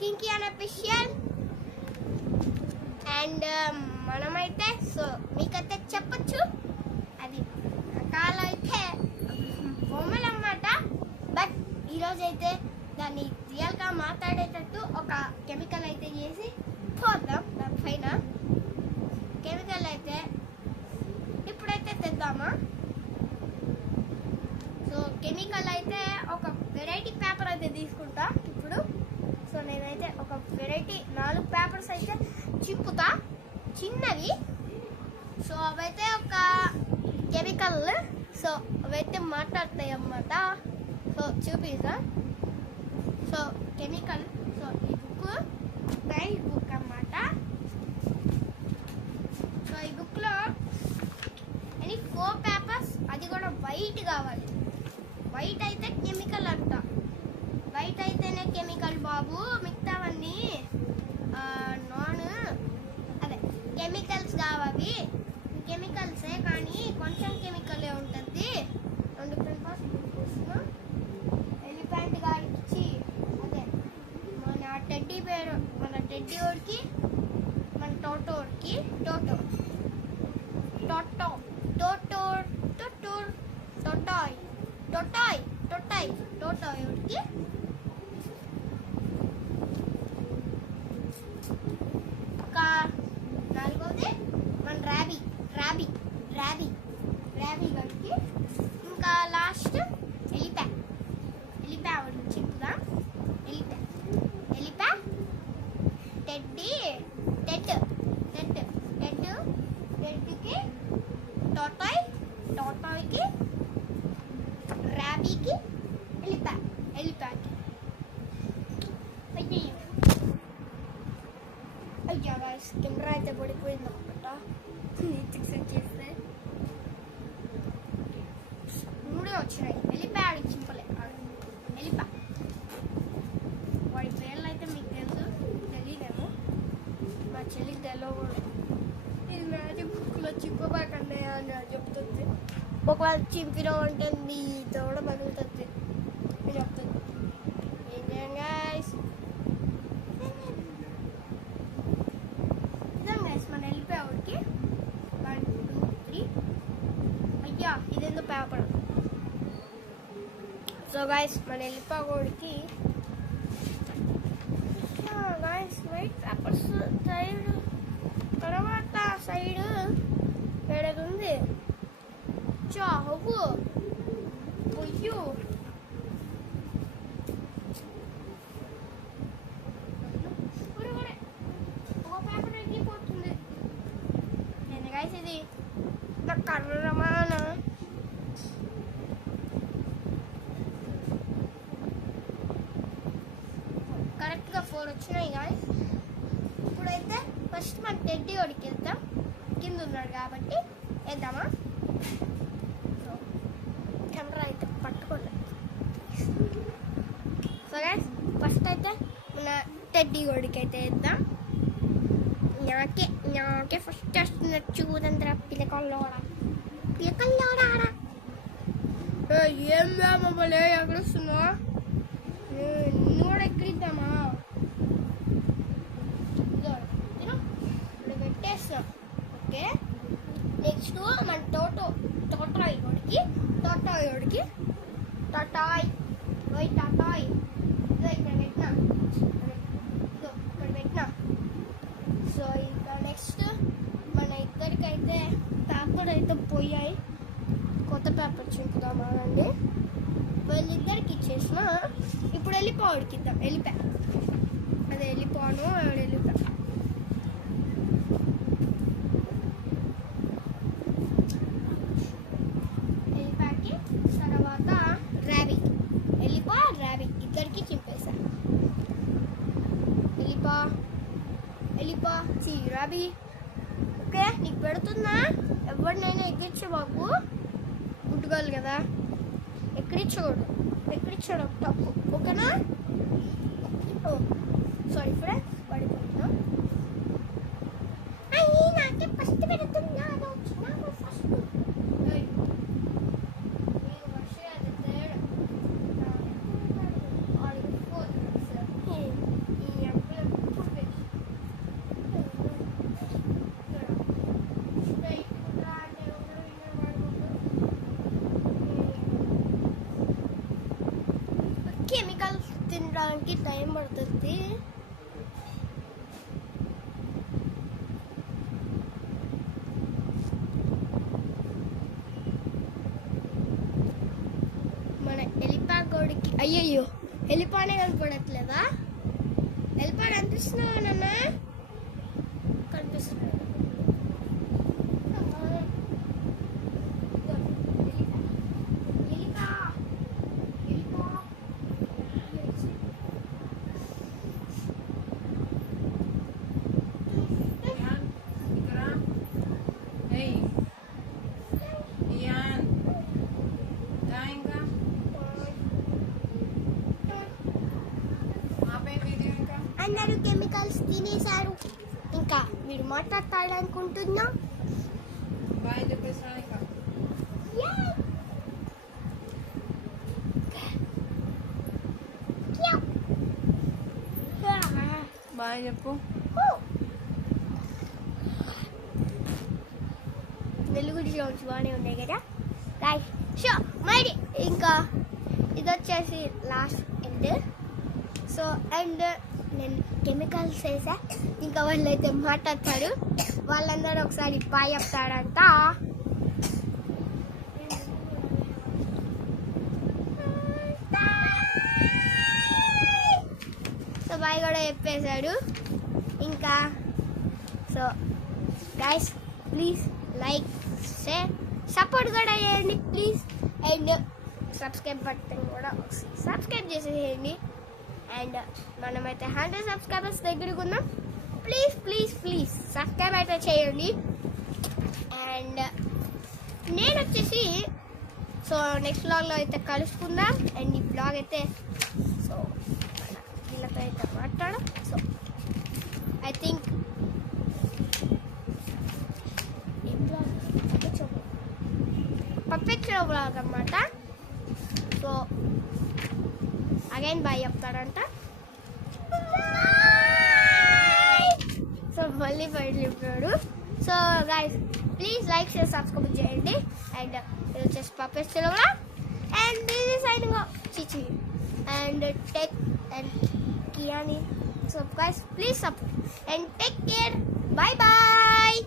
కింకీ unofficial. And మనమైతే so మీకైతే చెప్పచ్చు అది కాలం అయితే బొమ్మలు అన్నమాట. బట్ ఈరోజు అయితే దాన్ని రియల్గా మాట్లాడేటట్టు ఒక కెమికల్ అయితే చేసి పోద్దాం. దానిపైన కెమికల్ అయితే ఇప్పుడైతే తెద్దామా. సో కెమికల్ అయితే ఒక వెరైటీ పేపర్ అయితే తీసుకుంటా ఇప్పుడు. సో నేనైతే ఒక వెరైటీ 4 పేపర్స్ అయితే చింపుతా చిన్నవి. సో అవైతే ఒక కెమికల్. సో అవైతే మాట్లాడతాయి అన్నమాట. సో చూపిస్తా. So chemical. సో ఈ బుక్ ప్రైజ్ బుక్ అన్నమాట. సో ఈ బుక్లో 4 పేపర్స్, అది కూడా వైట్ కావాలి. వైట్ అయితే కెమికల్ అంట. వైట్ అయితేనే కెమికల్ బాబు, మిగతావన్నీ నాన్ అదే కెమికల్స్ కావాలి. కెమికల్సే కానీ కొంచెం కెమికలే ఉంటుంది. 2 పేపర్స్ ఎలిఫెంట్ గారికి అదే మన టెడ్డీ పేరు, మన టెడ్డీ ఓడికి, మన టోటోకి టోటో టోటో టోటోర్ టోటోర్ టోటాయ్ టోటాయ్ టోటాయ్ టోటాయ్ ఓడికి. ఒక 4వది మన ర్యాబీ ర్యాబీ ర్యాబీ ర్యాబీ గారికి. ఇంకా లాస్ట్ ఎలిపా ఎలిపా ఒకటి చెప్పుదా. ఎలిపా ఎలిపా టెడ్డీ టెడ్ టెడ్ టెడ్ టెడ్కి టోటాయ్ టోటాయ్కి ర్యాబీకి ఎలిపా ఎలిపాకి. అయ్యా గాయ్స్ కెమెరా అయితే పడిపోయింది అనమాట. నీట్గా సెట్ చేస్తే 3 వచ్చినాయి. ఎలిపా ఆడికి చింపలే. ఎలిపా వాడి పేర్లు అయితే మీకు తెలుసు, తెలియదేమో. మా చెల్లికి తెలియకూడదు. ఇది మ్యాజిక్ బుక్లో చింపబాకండి అని చెప్తుంది. ఒకవేళ చింపిన అంటే మీ తోడ పగులుతుంది అని చెప్తుంది. ఏం చేయండి గాయ్స్. మన వెళ్ళిపోయాడికి 1 2 3. అయ్యా ఇదేందో పేపర్. సో గాయస్ మన వెళ్ళిపోయాడికి గాయస్ వైట్ పేపర్స్ సైడ్, తర్వాత సైడ్ ఏడది ఉంది. చావు పొయ్యు ఇది నా కర్రమాన. కరెక్ట్గా 4 వచ్చినాయి గాయస్. ఇప్పుడైతే ఫస్ట్ మన టెడ్డీ ఓడికి వెళ్తాం. కింద ఉన్నాడు కాబట్టి వేద్దామా. సో కెమెరా అయితే పట్టుకోండి. సో గాయస్ ఫస్ట్ అయితే మన టెడ్డీ ఓడికి అయితే వేద్దాం. నాకే ఫస్ట్ వస్తున్నట్టు చూడండిరా పిల్లకల్లోడా పిల్లకల్లోడా. ఏం మమ్మల్ని ఎక్కడొస్తున్నా నిన్ను కూడా ఎక్కడిద్దామా. ఇప్పుడు పెట్టేస్తాం. ఓకే నెక్స్ట్ మన టోటాయ్ ఓడికి టోటాయ్ పోయి టోటాయ్ ఇదో ఇక్కడ పెట్టినా, ఇదో ఇక్కడ పెట్టినా. సో ఇంకా నెక్స్ట్ మన ఇద్దరికైతే పేపర్ అయితే పోయాయి. కొత్త పేపర్ చింపుదామా అండి. వాళ్ళిద్దరికి ఇచ్చేసిన. ఇప్పుడు వెళ్ళిపోవాడికి ఇద్దాం. వెళ్ళిపా అదే వెళ్ళిపోను వెళ్ళిపా. వెళ్ళిపాకి తర్వాత ర్యాబీ ర్యాబీ ఇద్దరికి చింపేశా. వెళ్ళిపా ర్యాబీ. ఓకే నీకు పెడుతున్నా. ఎవరినైనా ఎక్కించే బాబు, గుట్టుకోవాలి కదా. ఎక్కడిచ్చడం తప్పు. ఓకేనా. సారీ ఫ్రెండ్స్ పడిపోతున్నా. నాకే ఫస్ట్ పెడుతున్నాను. ఫస్ట్ కెమికల్స్ తినడానికి టైం పడుతుంది. మన ఎలిపాగోడికి అయ్యయ్యో ఎలిపానే కనపడట్లేదా? ఎలిపాడు అనిపిస్తున్నావా నాన్న? కనిపిస్తున్నాడు. అందరూ కెమికల్స్ తినేశారు. ఇంకా మీరు మాట్లాడతాడనుకుంటున్నా. బాయ్ చెప్పేసాను. బాయ్ చెప్పు. వెలుగుడి సౌండ్స్ బాగానే ఉన్నాయి కదా గాయ్స్. సో మరి ఇంకా ఇది వచ్చేసి లాస్ట్ ఎండ్. సో అండ్ నేను కెమికల్స్ వేసా. ఇంకా వాళ్ళు అయితే మాట్లాడతారు. వాళ్ళందరూ ఒకసారి బాయ్ చెప్తాడంట. సో బాయ్ కూడా చెప్పేశాడు. ఇంకా so guys please like share support కూడా చేయండి ప్లీజ్. అండ్ సబ్స్క్రైబ్ బటన్ కూడా సబ్స్క్రైబ్ చేసేయండి. అండ్ మనమైతే 100 సబ్స్క్రైబర్స్ దగ్గరకు ఉన్నాం. ప్లీజ్ ప్లీజ్ ప్లీజ్ సబ్స్క్రైబ్ అయితే చేయండి. అండ్ నేను వచ్చేసి సో నెక్స్ట్ వ్లాగ్లో అయితే కలుసుకుందాం. అండ్ ఈ వ్లాగ్ అయితే సో వీళ్ళతో అయితే మాట్లాడడం. So I think perfect vlog అన్నమాట. సో అగైన్ బాయ్ చెప్తాడంట. సో మళ్ళీ బయట చెప్పాడు. So guys please like share subscribe చేయండి. అండ్ ఇది వచ్చేసి perfect vlog. And this is signing off Chichi and take and Kiani. So guys please support and take care. Bye bye.